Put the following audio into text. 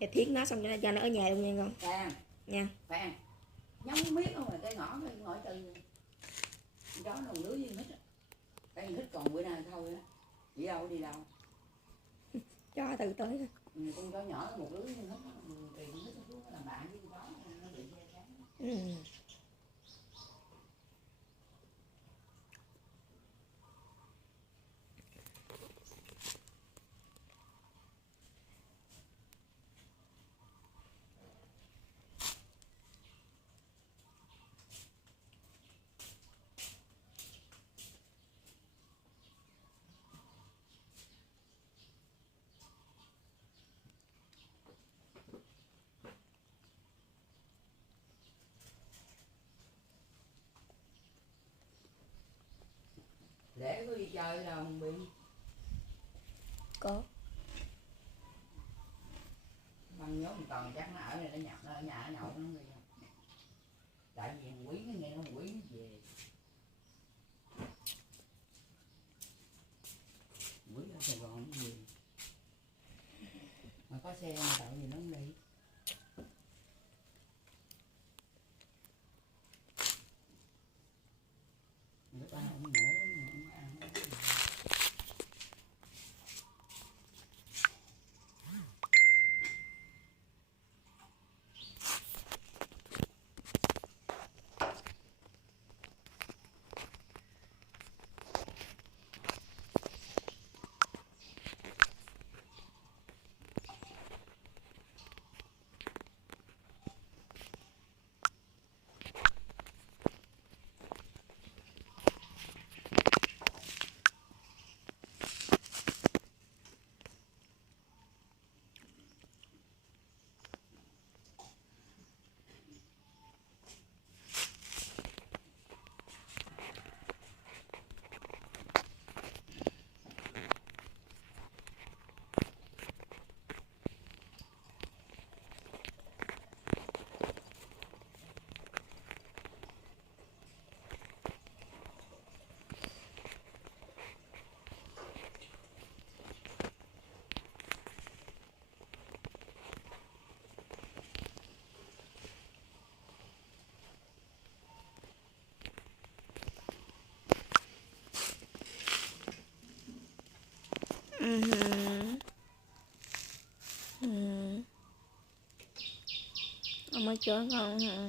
Thì thiết nó xong cho nó ở nhà luôn nha con. Phan Nha. Phan nhắm miết không rồi cái ngõ từ đó nó lưới với hít cái hít còn bữa nay thôi á, đi đâu Cho từ tới. con chó nhỏ một lưới hít tùy con hít xuống làm bạn với con chó nó bị che chắn. Lễ có đi chơi là không bị Có. băng nhóm một tuần chắc nó ở đây nó nhập nó ở nhà nó nhậu nó đi. Tại vì quý nó nghe nó quý nó về quý ở Sài Gòn nó về mà có xe mà đậu gì nó không đi. Người ta không ngủ không ăn. Ông mới chở con hả?